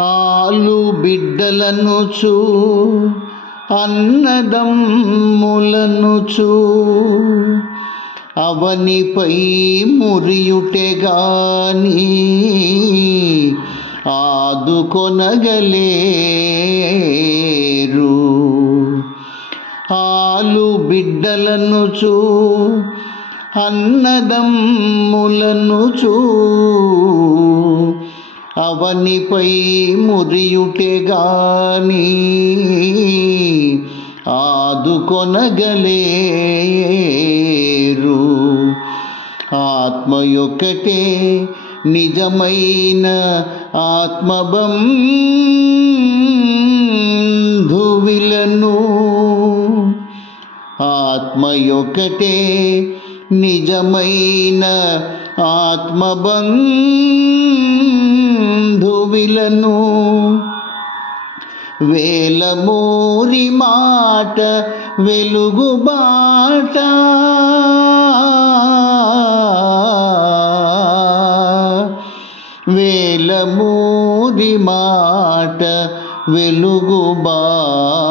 ఆలు బిడ్డలనుచు అన్నదమ్ములనుచు అవనిపై మురియుటే గాని ఆదుకొనగలేరు. ఆలు బిడ్డలనుచు అన్నదమ్ములనుచు అవనిపై మురియుటే గాని ఆదుకొనగలేరు. ఆత్మయొక్కటే నిజమైన ఆత్మబంధువిలను. ఆత్మయొక్కటే నిజమైన ఆత్మబంధువిలను. వేలమూరి మాట వెలుగుబాట వేలమూరి మాట వెలుగుబాట